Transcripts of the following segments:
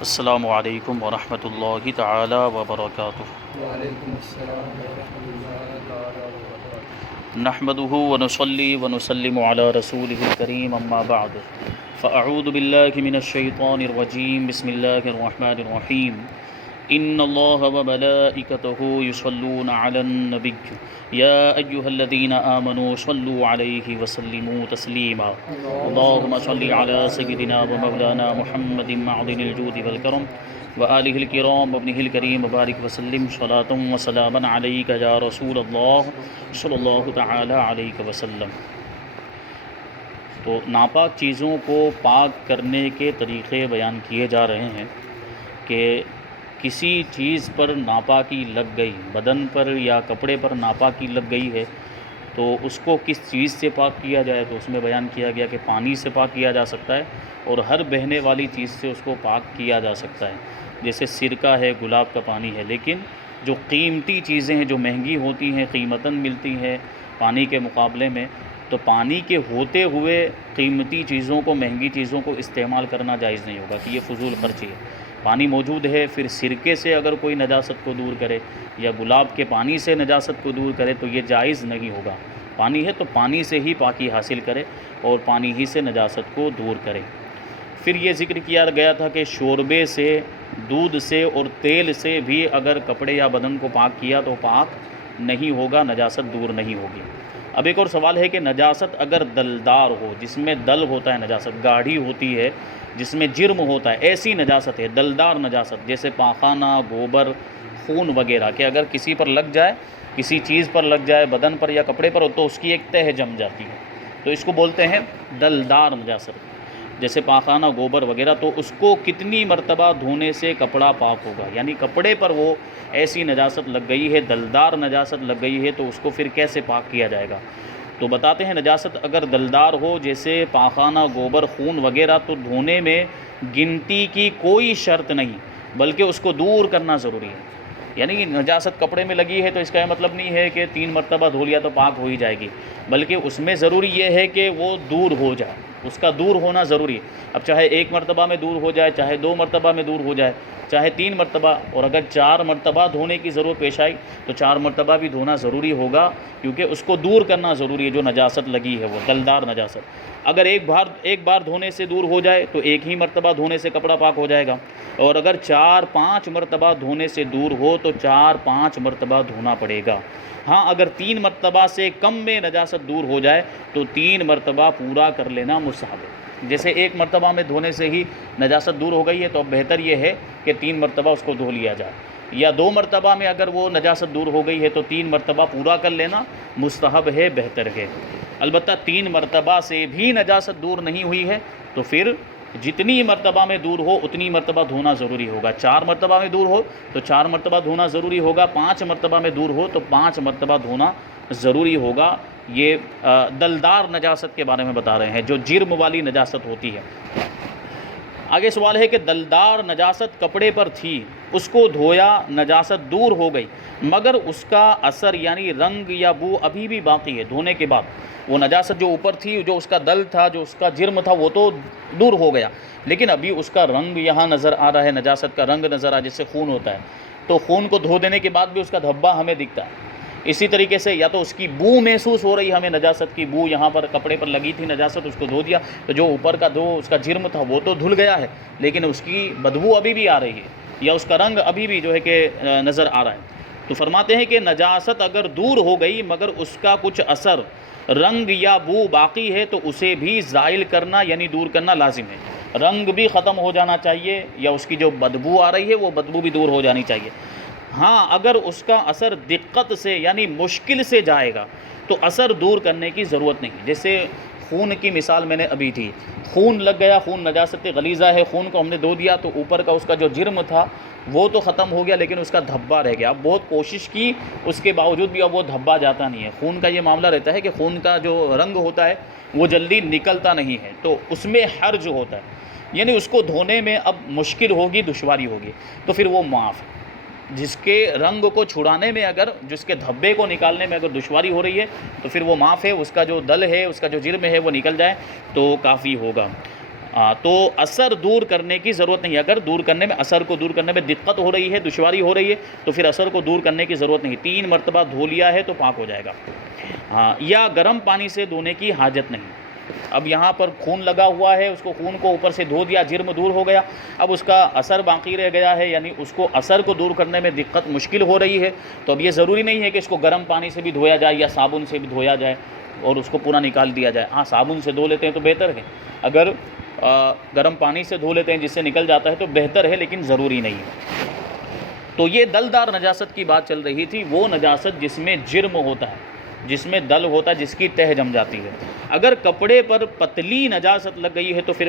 السلام علیکم ورحمۃ اللہ تعالی وبرکاتہ۔ وعلیکم السلام ورحمۃ اللہ تعالیٰ وبرکاتہ۔ نحمده ونصلی ونسلم علی رسولہ الکریم، اما بعد فاعوذ باللہ من الشیطان الرجیم، بسم اللہ الرحمن الرحیم۔ ان اللہ وملائکتہ یصلون علی النبی یا ایہا الذین آمنوا صلوا علیہ وسلموا تسلیما۔ اللہم صلی علی سیدنا ومولانا محمد معدن الجود والکرم وآلہ الکرام وابنہ الکریم وبارک وسلم صلاۃ وسلاما علیک یا رسول اللہ صلی اللہ تعالی علیہ وسلم۔ تو ناپاک چیزوں کو پاک کرنے کے طریقے بیان کیے جا رہے ہیں کہ کسی چیز پر ناپاکی لگ گئی، بدن پر یا کپڑے پر ناپاکی لگ گئی ہے تو اس کو کس چیز سے پاک کیا جائے، تو اس میں بیان کیا گیا کہ پانی سے پاک کیا جا سکتا ہے اور ہر بہنے والی چیز سے اس کو پاک کیا جا سکتا ہے، جیسے سرکہ ہے، گلاب کا پانی ہے۔ لیکن جو قیمتی چیزیں ہیں، جو مہنگی ہوتی ہیں، قیمتاً ملتی ہیں پانی کے مقابلے میں، تو پانی کے ہوتے ہوئے قیمتی چیزوں کو، مہنگی چیزوں کو استعمال کرنا جائز نہیں ہوگا کہ یہ فضول خرچی ہے۔ پانی موجود ہے، پھر سرکے سے اگر کوئی نجاست کو دور کرے یا گلاب کے پانی سے نجاست کو دور کرے تو یہ جائز نہیں ہوگا۔ پانی ہے تو پانی سے ہی پاکی حاصل کرے اور پانی ہی سے نجاست کو دور کرے۔ پھر یہ ذکر کیا گیا تھا کہ شوربے سے، دودھ سے اور تیل سے بھی اگر کپڑے یا بدن کو پاک کیا تو پاک نہیں ہوگا، نجاست دور نہیں ہوگی۔ اب ایک اور سوال ہے کہ نجاست اگر دلدار ہو، جس میں دل ہوتا ہے، نجاست گاڑھی ہوتی ہے جس میں جرم ہوتا ہے، ایسی نجاست ہے دلدار نجاست، جیسے پاخانہ، گوبر، خون وغیرہ، کہ اگر کسی پر لگ جائے، کسی چیز پر لگ جائے، بدن پر یا کپڑے پر، تو اس کی ایک تہ جم جاتی ہے، تو اس کو بولتے ہیں دلدار نجاست، جیسے پاخانہ، گوبر وغیرہ۔ تو اس کو کتنی مرتبہ دھونے سے کپڑا پاک ہوگا؟ یعنی کپڑے پر وہ ایسی نجاست لگ گئی ہے، دلدار نجاست لگ گئی ہے، تو اس کو پھر کیسے پاک کیا جائے گا؟ تو بتاتے ہیں نجاست اگر دلدار ہو، جیسے پاخانہ، گوبر، خون وغیرہ، تو دھونے میں گنتی کی کوئی شرط نہیں، بلکہ اس کو دور کرنا ضروری ہے۔ یعنی نجاست کپڑے میں لگی ہے تو اس کا یہ مطلب نہیں ہے کہ 3 مرتبہ دھو لیا تو پاک ہو ہی جائے گی، بلکہ اس میں ضروری یہ ہے کہ وہ دور ہو جائے، اس کا دور ہونا ضروری ہے۔ اب چاہے 1 مرتبہ میں دور ہو جائے، چاہے 2 مرتبہ میں دور ہو جائے، چاہے 3 مرتبہ، اور اگر 4 مرتبہ دھونے کی ضرورت پیش آئی تو 4 مرتبہ بھی دھونا ضروری ہوگا، کیونکہ اس کو دور کرنا ضروری ہے جو نجاست لگی ہے، وہ دلدار نجاست۔ اگر ایک بار دھونے سے دور ہو جائے تو ایک ہی مرتبہ دھونے سے کپڑا پاک ہو جائے گا، اور اگر 4-5 مرتبہ دھونے سے دور ہو تو 4-5 مرتبہ دھونا پڑے گا۔ ہاں، اگر 3 مرتبہ سے کم میں نجاست دور ہو جائے تو 3 مرتبہ پورا کر لینا مستحب ہے۔ جیسے 1 مرتبہ میں دھونے سے ہی نجاست دور ہو گئی ہے تو اب بہتر یہ ہے کہ 3 مرتبہ اس کو دھو لیا جائے، یا 2 مرتبہ میں اگر وہ نجاست دور ہو گئی ہے تو 3 مرتبہ پورا کر لینا مستحب ہے، بہتر ہے۔ البتہ 3 مرتبہ سے بھی نجاست دور نہیں ہوئی ہے تو پھر جتنی مرتبہ میں دور ہو اتنی مرتبہ دھونا ضروری ہوگا۔ 4 مرتبہ میں دور ہو تو 4 مرتبہ دھونا ضروری ہوگا، 5 مرتبہ میں دور ہو تو 5 مرتبہ دھونا ضروری ہوگا۔ یہ دلدار نجاست کے بارے میں بتا رہے ہیں، جو جرم والی نجاست ہوتی ہے۔ آگے سوال ہے کہ دلدار نجاست کپڑے پر تھی، اس کو دھویا، نجاست دور ہو گئی، مگر اس کا اثر یعنی رنگ یا بو ابھی بھی باقی ہے دھونے کے بعد۔ وہ نجاست جو اوپر تھی، جو اس کا دل تھا، جو اس کا جرم تھا، وہ تو دور ہو گیا، لیکن ابھی اس کا رنگ یہاں نظر آ رہا ہے، نجاست کا رنگ نظر آ رہا ہے، جس سے خون ہوتا ہے، تو خون کو دھو دینے کے بعد بھی اس کا دھبا ہمیں دکھتا ہے۔ اسی طریقے سے یا تو اس کی بو محسوس ہو رہی ہے ہمیں، نجاست کی بو یہاں پر کپڑے پر لگی تھی نجاست، اس کو دھو دیا تو جو اوپر کا اس کا جرم تھا وہ تو دھل گیا ہے، لیکن اس کی بدبو ابھی بھی آ رہی ہے، یا اس کا رنگ ابھی بھی جو ہے کہ نظر آ رہا ہے۔ تو فرماتے ہیں کہ نجاست اگر دور ہو گئی مگر اس کا کچھ اثر، رنگ یا بو باقی ہے تو اسے بھی زائل کرنا یعنی دور کرنا لازم ہے۔ رنگ بھی ختم ہو جانا چاہیے، یا اس کی جو بدبو آ رہی ہے وہ بدبو بھی دور ہو جانی چاہیے۔ ہاں، اگر اس کا اثر دقت سے یعنی مشکل سے جائے گا تو اثر دور کرنے کی ضرورت نہیں۔ جیسے خون کی مثال میں نے ابھی تھی، خون لگ گیا، خون نجاست غلیظہ ہے، خون کو ہم نے دھو دیا تو اوپر کا اس کا جو جرم تھا وہ تو ختم ہو گیا، لیکن اس کا دھبا رہ گیا۔ اب بہت کوشش کی، اس کے باوجود بھی اب وہ دھبا جاتا نہیں ہے۔ خون کا یہ معاملہ رہتا ہے کہ خون کا جو رنگ ہوتا ہے وہ جلدی نکلتا نہیں ہے، تو اس میں حرج ہوتا ہے، یعنی اس کو دھونے میں اب مشکل ہوگی، دشواری ہوگی، تو پھر وہ معاف ہے۔ جس کے رنگ کو چھڑانے میں، اگر جس کے دھبے کو نکالنے میں اگر دشواری ہو رہی ہے تو پھر وہ معاف ہے، اس کا جو دل ہے، اس کا جو جرم ہے وہ نکل جائے تو کافی ہوگا۔ تو اثر دور کرنے کی ضرورت نہیں. اگر دور کرنے میں اثر کو دور کرنے میں دقت ہو رہی ہے، دشواری ہو رہی ہے، تو پھر اثر کو دور کرنے کی ضرورت نہیں. 3 مرتبہ دھو لیا ہے تو پاک ہو جائے گا. یا گرم پانی سے دھونے کی حاجت نہیں. اب یہاں پر خون لگا ہوا ہے، اس کو خون کو اوپر سے دھو دیا، جرم دور ہو گیا، اب اس کا اثر باقی رہ گیا ہے، یعنی اس کو اثر کو دور کرنے میں دقت مشکل ہو رہی ہے. تو اب یہ ضروری نہیں ہے کہ اس کو گرم پانی سے بھی دھویا جائے یا صابن سے بھی دھویا جائے اور اس کو پورا نکال دیا جائے. ہاں صابن سے دھو لیتے ہیں تو بہتر ہے، اگر گرم پانی سے دھو لیتے ہیں جس سے نکل جاتا ہے تو بہتر ہے، لیکن ضروری نہیں ہے. تو یہ دلدار نجاست کی بات چل رہی تھی، وہ نجاست جس میں جرم ہوتا ہے، جس میں دل ہوتا ہے، جس کی تہ جم جاتی ہے. اگر کپڑے پر پتلی نجاست لگ گئی ہے تو پھر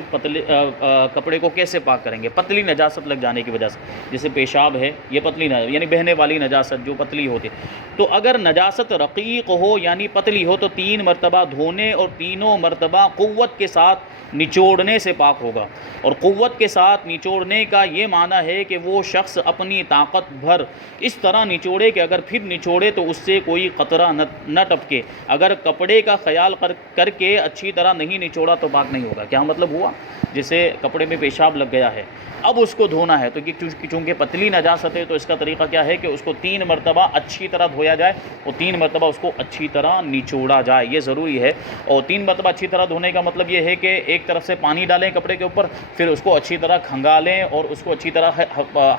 کپڑے کو کیسے پاک کریں گے؟ پتلی نجاست لگ جانے کی وجہ سے، جیسے پیشاب ہے، یہ پتلی یعنی بہنے والی نجاست جو پتلی ہوتی ہے. تو اگر نجاست رقیق ہو یعنی پتلی ہو تو 3 مرتبہ دھونے اور تینوں مرتبہ قوت کے ساتھ نچوڑنے سے پاک ہوگا. اور قوت کے ساتھ نچوڑنے کا یہ معنی ہے کہ وہ شخص اپنی طاقت بھر اس طرح نچوڑے کہ اگر پھر نچوڑے تو اس سے کوئی قطرہ نہ ٹپکے. اگر کپڑے کا خیال کر کے اچھی طرح نہیں نچوڑا تو پاک نہیں ہوگا. کیا مطلب ہوا؟ جیسے کپڑے میں پیشاب لگ گیا ہے، اب اس کو دھونا ہے، تو چونکہ پتلی نجاست ہے تو اس کا طریقہ کیا ہے کہ اس کو 3 مرتبہ اچھی طرح دھویا جائے اور 3 مرتبہ اس کو اچھی طرح نچوڑا جائے. یہ ضروری ہے. اور 3 مرتبہ اچھی طرح دھونے کا مطلب یہ ہے کہ ایک طرف سے پانی ڈالیں کپڑے کے اوپر، پھر اس کو اچھی طرح کھنگالیں اور اس کو اچھی طرح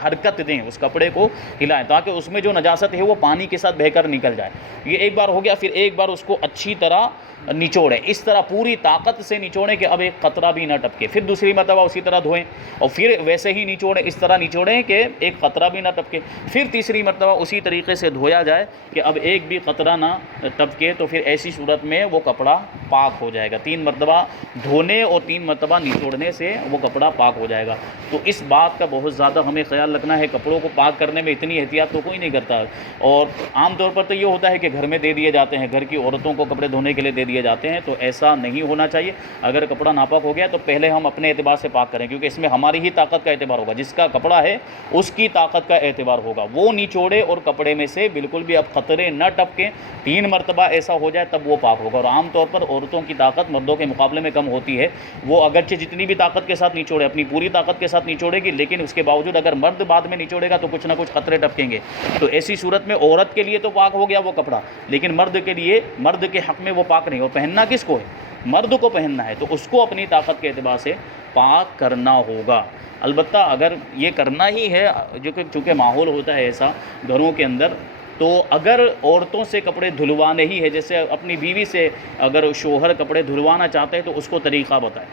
حرکت دیں، اس کپڑے کو ہلائیں تاکہ اس میں جو نجاست ہے وہ پانی کے ساتھ بہہ کر نکل جائے. یہ ایک بار ہو گیا. پھر ایک بار اس کو اچھی طرح نچوڑیں، اس طرح پوری طاقت سے نچوڑیں کہ اب ایک قطرہ بھی نہ ٹپکے. پھر دوسری مرتبہ اسی طرح دھوئیں اور پھر ویسے ہی نچوڑیں، اس طرح نچوڑیں کہ ایک قطرہ بھی نہ ٹپکے. پھر تیسری مرتبہ اسی طریقے سے دھویا جائے کہ اب ایک بھی قطرہ نہ ٹپکے. تو پھر ایسی صورت میں وہ کپڑا پاک ہو جائے گا. 3 مرتبہ دھونے اور 3 مرتبہ نچوڑنے سے وہ کپڑا پاک ہو جائے گا. تو اس بات کا بہت زیادہ ہمیں خیال رکھنا ہے. کپڑوں کو پاک کرنے میں اتنی احتیاط تو کوئی نہیں کرتا، اور عام طور پر تو یہ ہوتا ہے کہ گھر میں دے دیے جاتے ہیں، گھر کی عورتوں کو کپڑے دھونے کے لیے دے دیے جاتے ہیں. تو ایسا نہیں ہونا چاہیے. اگر کپڑا ناپاک ہو گیا تو پہلے ہم اپنے اعتبار سے پاک کریں، کیونکہ اس میں ہماری ہی طاقت کا اعتبار ہوگا. جس کا کپڑا ہے اس کی طاقت کا اعتبار ہوگا. وہ نچوڑے اور کپڑے میں سے بالکل بھی اب قطرے نہ ٹپکیں. 3 مرتبہ ایسا ہو جائے تب وہ پاک ہوگا. اور عام طور پر عورتوں کی طاقت مردوں کے مقابلے میں کم ہوتی ہے. وہ اگرچہ جتنی بھی طاقت کے ساتھ نچوڑے، اپنی پوری طاقت کے ساتھ نچوڑے گی، لیکن اس کے باوجود اگر مرد بعد میں نچوڑے گا تو کچھ نہ کچھ قطرے ٹپکیں گے. تو ایسی صورت میں عورت کے لیے تو پاک ہو گیا وہ کپڑا، لیکن مرد کے لیے، مرد کے حق میں وہ پاک نہیں. اور پہننا کس کو ہے؟ مرد کو پہننا ہے. تو اس کو اپنی طاقت کے اعتبار سے پاک کرنا ہوگا. البتہ اگر یہ کرنا ہی ہے، جو کہ چونکہ ماحول ہوتا ہے ایسا گھروں کے اندر، تو اگر عورتوں سے کپڑے دھلوانے ہی ہے، جیسے اپنی بیوی سے اگر شوہر کپڑے دھلوانا چاہتے ہیں تو اس کو طریقہ بتائیں.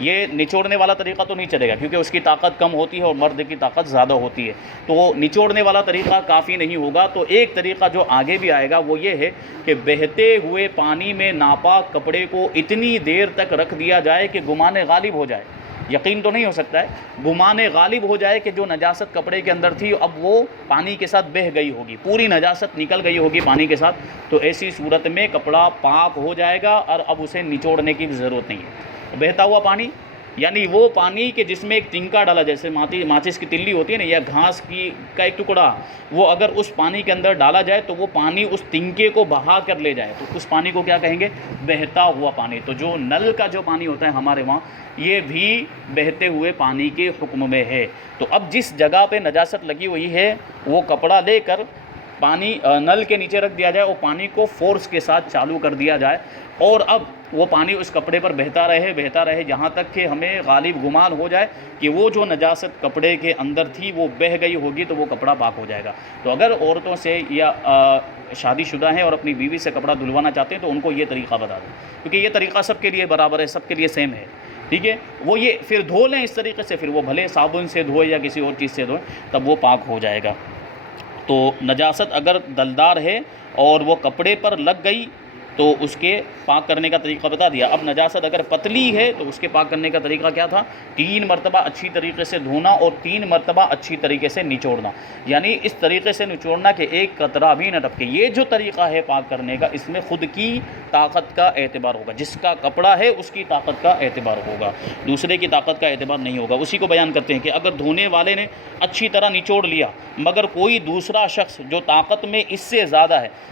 یہ نچوڑنے والا طریقہ تو نہیں چلے گا، کیونکہ اس کی طاقت کم ہوتی ہے اور مرد کی طاقت زیادہ ہوتی ہے. تو نچوڑنے والا طریقہ کافی نہیں ہوگا. تو ایک طریقہ جو آگے بھی آئے گا وہ یہ ہے کہ بہتے ہوئے پانی میں ناپاک کپڑے کو اتنی دیر تک رکھ دیا جائے کہ گمان غالب ہو جائے. یقین تو نہیں ہو سکتا ہے، گمان غالب ہو جائے کہ جو نجاست کپڑے کے اندر تھی اب وہ پانی کے ساتھ بہہ گئی ہوگی، پوری نجاست نکل گئی ہوگی پانی کے ساتھ. تو ایسی صورت میں کپڑا پاک ہو جائے گا اور اب اسے نچوڑنے کی ضرورت نہیں ہے. بہتا ہوا پانی یعنی وہ پانی کہ جس میں ایک تنکا ڈالا، جیسے ماچس کی تلی ہوتی ہے نا، یا گھاس کا ایک ٹکڑا، وہ اگر اس پانی کے اندر ڈالا جائے تو وہ پانی اس تنکے کو بہا کر لے جائے، تو اس پانی کو کیا کہیں گے؟ بہتا ہوا پانی. تو جو نل کا جو پانی ہوتا ہے ہمارے وہاں، یہ بھی بہتے ہوئے پانی کے حکم میں ہے. تو اب جس جگہ پہ نجاست لگی ہوئی ہے وہ کپڑا لے کر پانی نل کے نیچے رکھ دیا جائے اور پانی کو فورس کے ساتھ چالو کر دیا جائے، اور اب وہ پانی اس کپڑے پر بہتا رہے یہاں تک کہ ہمیں غالب گمان ہو جائے کہ وہ جو نجاست کپڑے کے اندر تھی وہ بہہ گئی ہوگی، تو وہ کپڑا پاک ہو جائے گا. تو اگر عورتوں سے یا شادی شدہ ہیں اور اپنی بیوی سے کپڑا دھلوانا چاہتے ہیں تو ان کو یہ طریقہ بتا دیں، کیونکہ یہ طریقہ سب کے لیے برابر ہے، سب کے لیے سیم ہے. ٹھیک ہے، وہ یہ پھر دھو لیں اس طریقے سے، پھر وہ بھلے صابن سے دھوئے یا کسی اور چیز سے دھوئیں، تب وہ پاک ہو جائے گا. تو نجاست اگر دلدار ہے اور وہ کپڑے پر لگ گئی تو اس کے پاک کرنے کا طریقہ بتا دیا. اب نجاست اگر پتلی ہے تو اس کے پاک کرنے کا طریقہ کیا تھا؟ 3 مرتبہ اچھی طریقے سے دھونا اور 3 مرتبہ اچھی طریقے سے نچوڑنا، یعنی اس طریقے سے نچوڑنا کہ ایک قطرہ بھی نہ ٹپکے. یہ جو طریقہ ہے پاک کرنے کا، اس میں خود کی طاقت کا اعتبار ہوگا. جس کا کپڑا ہے اس کی طاقت کا اعتبار ہوگا، دوسرے کی طاقت کا اعتبار نہیں ہوگا. اسی کو بیان کرتے ہیں کہ اگر دھونے والے نے اچھی طرح نچوڑ لیا مگر کوئی دوسرا شخص جو طاقت میں اس سے زیادہ ہے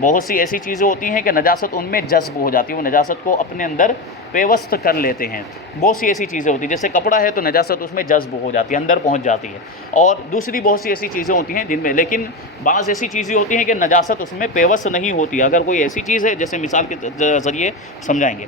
بہت سی ایسی چیزیں ہوتی ہیں کہ نجاست ان میں جذب ہو جاتی ہے، وہ نجاست کو اپنے اندر پیوست کر لیتے ہیں۔ بہت سی ایسی چیزیں ہوتی ہیں، جیسے کپڑا ہے تو نجاست اس میں جذب ہو جاتی ہے، اندر پہنچ جاتی ہے، اور دوسری بہت سی ایسی چیزیں ہوتی ہیں جن میں، لیکن بعض ایسی چیزیں ہوتی ہیں کہ نجاست اس میں پیوست نہیں ہوتی۔ اگر کوئی ایسی چیز ہے، جیسے مثال کے ذریعے سمجھائیں گے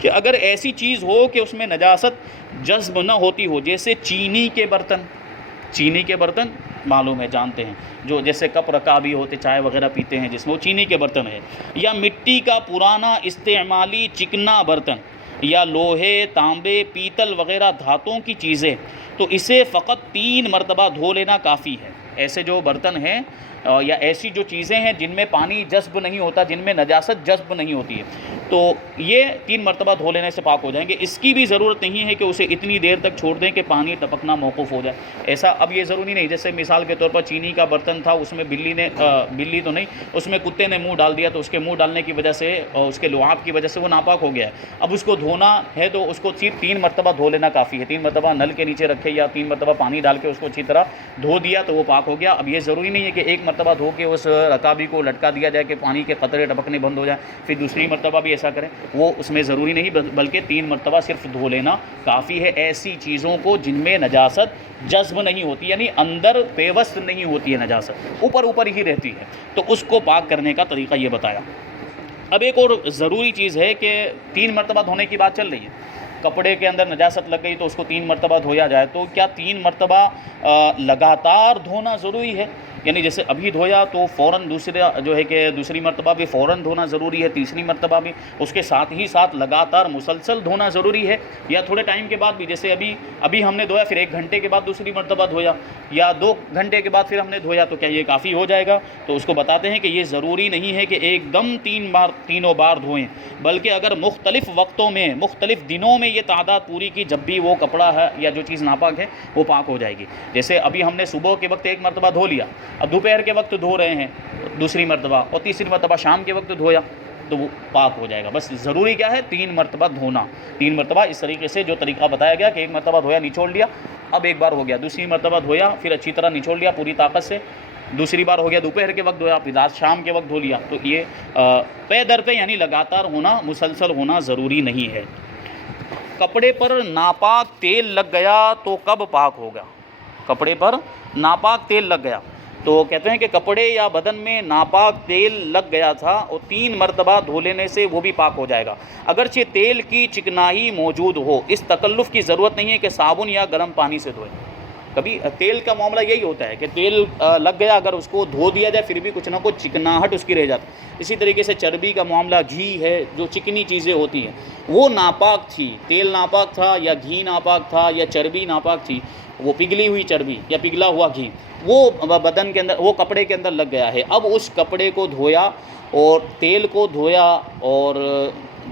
کہ اگر ایسی چیز ہو کہ اس میں نجاست جذب نہ ہوتی ہو، جیسے چینی کے برتن معلوم ہے، جانتے ہیں، جو جیسے کپ رکابی ہوتے، چائے وغیرہ پیتے ہیں جس میں، وہ چینی کے برتن ہے، یا مٹی کا پرانا استعمالی چکنا برتن، یا لوہے، تانبے، پیتل وغیرہ دھاتوں کی چیزیں، تو اسے فقط 3 مرتبہ دھو لینا کافی ہے۔ ایسے جو برتن ہیں یا ایسی جو چیزیں ہیں جن میں پانی جذب نہیں ہوتا، جن میں نجاست جذب نہیں ہوتی ہے، تو یہ 3 مرتبہ دھو لینے سے پاک ہو جائیں گے۔ اس کی بھی ضرورت نہیں ہے کہ اسے اتنی دیر تک چھوڑ دیں کہ پانی ٹپکنا موقوف ہو جائے، ایسا اب یہ ضروری نہیں۔ جیسے مثال کے طور پر چینی کا برتن تھا، اس میں بلی تو نہیں، اس میں کتے نے منہ ڈال دیا، تو اس کے منہ ڈالنے کی وجہ سے اور اس کے لعاب کی وجہ سے وہ ناپاک ہو گیا ہے۔ اب اس کو دھونا ہے تو اس کو صرف 3 مرتبہ دھو لینا کافی ہے، 3 مرتبہ نل کے نیچے رکھے یا 3 مرتبہ پانی ڈال کے اس کو اچھی طرح دھو دیا تو وہ پاک ہو گیا۔ اب یہ ضروری نہیں ہے کہ 1 مرتبہ دھو کے اس رکابی کو لٹکا دیا جائے کہ پانی کے قطرے ٹپکنے بند ہو جائیں، پھر دوسری مرتبہ بھی ایسا کریں، وہ اس میں ضروری نہیں، بلکہ 3 مرتبہ صرف دھو لینا کافی ہے ایسی چیزوں کو جن میں نجاست جذب نہیں ہوتی، یعنی اندر پیوست نہیں ہوتی ہے، نجاست اوپر ہی رہتی ہے، تو اس کو پاک کرنے کا طریقہ یہ بتایا۔ اب ایک اور ضروری چیز ہے کہ 3 مرتبہ دھونے کی بات چل رہی ہے، کپڑے کے اندر نجاست لگ گئی تو اس کو 3 مرتبہ دھویا جائے، تو کیا 3 مرتبہ لگاتار دھونا ضروری ہے؟ یعنی جیسے ابھی دھویا تو فوراً دوسری مرتبہ بھی فوراً دھونا ضروری ہے، تیسری مرتبہ بھی، اس کے ساتھ ہی ساتھ لگاتار مسلسل دھونا ضروری ہے، یا تھوڑے ٹائم کے بعد بھی، جیسے ابھی ہم نے دھویا پھر 1 گھنٹے کے بعد دوسری مرتبہ دھویا، یا 2 گھنٹے کے بعد پھر ہم نے دھویا، تو کیا یہ کافی ہو جائے گا؟ تو اس کو بتاتے ہیں کہ یہ ضروری نہیں ہے کہ ایک دم تینوں بار دھوئیں، بلکہ اگر مختلف وقتوں میں مختلف دنوں میں یہ تعداد پوری کی، جب بھی وہ کپڑا ہے یا جو چیز ناپاک ہے وہ پاک ہو جائے گی۔ جیسے ابھی ہم نے صبح کے وقت 1 مرتبہ دھو لیا، اب دوپہر کے وقت دھو رہے ہیں دوسری مرتبہ، اور تیسری مرتبہ شام کے وقت دھویا تو وہ پاک ہو جائے گا۔ بس ضروری کیا ہے؟ 3 مرتبہ دھونا، 3 مرتبہ اس طریقے سے جو طریقہ بتایا گیا کہ 1 مرتبہ دھویا نچوڑ لیا، اب 1 بار ہو گیا، دوسری مرتبہ دھویا پھر اچھی طرح نچوڑ لیا پوری طاقت سے، دوسری بار ہو گیا دوپہر کے وقت دھویا، پھر رات شام کے وقت دھو لیا، تو یہ پے در پہ یعنی لگاتار ہونا، مسلسل ہونا ضروری نہیں ہے۔ کپڑے پر ناپاک تیل لگ گیا تو کب پاک ہوگا؟ کپڑے پر ناپاک تیل لگ گیا تو کہتے ہیں کہ کپڑے یا بدن میں ناپاک تیل لگ گیا تھا اور 3 مرتبہ دھو لینے سے وہ بھی پاک ہو جائے گا، اگرچہ تیل کی چکنائی موجود ہو۔ اس تکلف کی ضرورت نہیں ہے کہ صابن یا گرم پانی سے دھوئیں۔ کبھی تیل کا معاملہ یہی ہوتا ہے کہ تیل لگ گیا، اگر اس کو دھو دیا جائے پھر بھی کچھ نہ کچھ چکناہٹ اس کی رہ جاتی۔ اسی طریقے سے چربی کا معاملہ، گھی ہے، جو چکنی چیزیں ہوتی ہیں وہ ناپاک تھی، تیل ناپاک تھا یا گھی ناپاک تھا یا چربی ناپاک تھی، وہ پگھلی ہوئی چربی یا پگھلا ہوا گھی وہ بدن کے اندر، وہ کپڑے کے اندر لگ گیا ہے۔ اب اس کپڑے کو دھویا اور تیل کو دھویا اور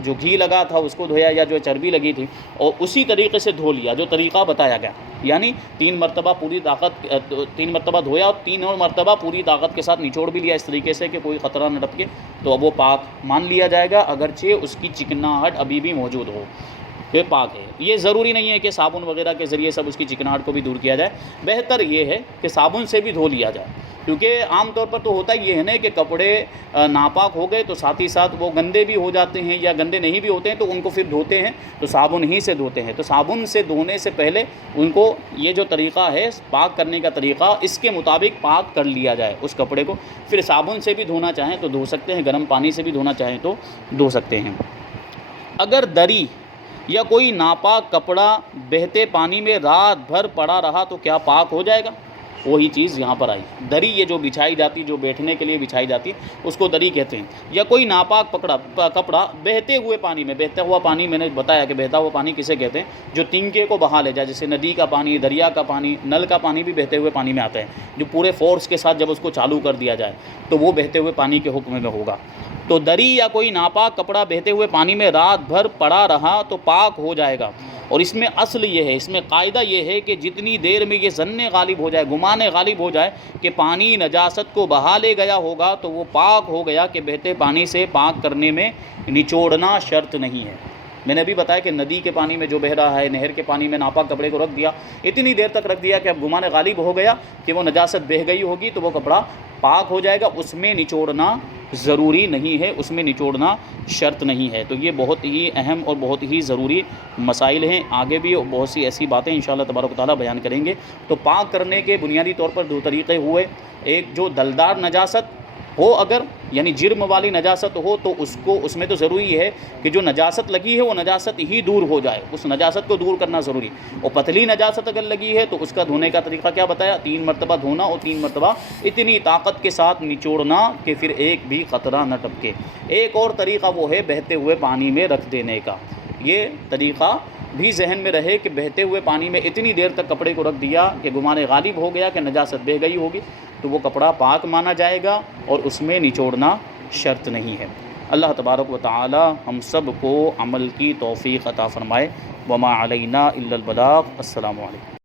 جو گھی لگا تھا اس کو دھویا یا جو چربی لگی تھی، اور اسی طریقے سے دھو لیا جو طریقہ بتایا گیا، یعنی 3 مرتبہ پوری طاقت، 3 مرتبہ دھویا اور 3 اور مرتبہ پوری طاقت کے ساتھ نچوڑ بھی لیا اس طریقے سے کہ کوئی خطرہ نہ ٹپکے، تو اب وہ پاک مان لیا جائے گا، اگرچہ اس کی چکناہٹ ابھی بھی موجود ہو، یہ پاک ہے۔ یہ ضروری نہیں ہے کہ صابن وغیرہ کے ذریعے سب اس کی چکناہٹ کو بھی دور کیا جائے، بہتر یہ ہے کہ صابن سے بھی دھو لیا جائے، کیونکہ عام طور پر تو ہوتا یہ ہے نا کہ کپڑے ناپاک ہو گئے تو ساتھ ہی ساتھ وہ گندے بھی ہو جاتے ہیں یا گندے نہیں بھی ہوتے ہیں، تو ان کو پھر دھوتے ہیں تو صابن ہی سے دھوتے ہیں، تو صابن سے دھونے سے پہلے ان کو یہ جو طریقہ ہے پاک کرنے کا طریقہ، اس کے مطابق پاک کر لیا جائے اس کپڑے کو، پھر صابن سے بھی دھونا چاہیں تو دھو سکتے ہیں، گرم پانی سے بھی دھونا چاہیں تو دھو سکتے ہیں۔ اگر دری یا کوئی ناپاک کپڑا بہتے پانی میں رات بھر پڑا رہا تو کیا پاک ہو جائے گا؟ وہی چیز یہاں پر آئی، دری یہ جو بچھائی جاتی، جو بیٹھنے کے لیے بچھائی جاتی اس کو دری کہتے ہیں۔ یا کوئی ناپاک کپڑا بہتے ہوئے پانی میں، بہتا ہوا پانی میں نے بتایا کہ بہتا ہوا پانی کسے کہتے ہیں؟ جو تنکے کو بہا لے جائے، جیسے ندی کا پانی، دریا کا پانی، نل کا پانی بھی بہتے ہوئے پانی میں آتا ہے، جو پورے فورس کے ساتھ جب اس کو چالو کر دیا جائے تو وہ بہتے ہوئے پانی کے حکم میں ہوگا۔ تو دری یا کوئی ناپاک کپڑا بہتے ہوئے پانی میں رات بھر پڑا رہا تو پاک ہو جائے گا، اور اس میں اصل یہ ہے، اس میں قاعدہ یہ ہے کہ جتنی دیر میں یہ ظن غالب ہو جائے، گمان غالب ہو جائے کہ پانی نجاست کو بہا لے گیا ہوگا تو وہ پاک ہو گیا، کہ بہتے پانی سے پاک کرنے میں نچوڑنا شرط نہیں ہے۔ میں نے ابھی بتایا کہ ندی کے پانی میں جو بہہ رہا ہے، نہر کے پانی میں ناپاک کپڑے کو رکھ دیا، اتنی دیر تک رکھ دیا کہ اب گمان غالب ہو گیا کہ وہ نجاست بہہ گئی ہوگی، تو وہ کپڑا پاک ہو جائے گا، اس میں نچوڑنا ضروری نہیں ہے، اس میں نچوڑنا شرط نہیں ہے۔ تو یہ بہت ہی اہم اور بہت ہی ضروری مسائل ہیں، آگے بھی بہت سی ایسی باتیں انشاءاللہ تبارک و تعالیٰ بیان کریں گے۔ تو پاک کرنے کے بنیادی طور پر دو طریقے ہوئے، ایک جو دلدار نجاست ہو اگر، یعنی جرم والی نجاست ہو تو اس میں تو ضروری ہے کہ جو نجاست لگی ہے وہ نجاست ہی دور ہو جائے، اس نجاست کو دور کرنا ضروری۔ اور پتلی نجاست اگر لگی ہے تو اس کا دھونے کا طریقہ کیا بتایا؟ 3 مرتبہ دھونا اور 3 مرتبہ اتنی طاقت کے ساتھ نچوڑنا کہ پھر ایک بھی قطرہ نہ ٹپکے۔ ایک اور طریقہ وہ ہے بہتے ہوئے پانی میں رکھ دینے کا۔ یہ طریقہ بھی ذہن میں رہے کہ بہتے ہوئے پانی میں اتنی دیر تک کپڑے کو رکھ دیا کہ گمان غالب ہو گیا کہ نجاست بہہ گئی ہوگی، تو وہ کپڑا پاک مانا جائے گا اور اس میں نچوڑنا شرط نہیں ہے۔ اللہ تبارک و تعالی ہم سب کو عمل کی توفیق عطا فرمائے۔ وما علینا الا البلاغ۔ السلام علیکم۔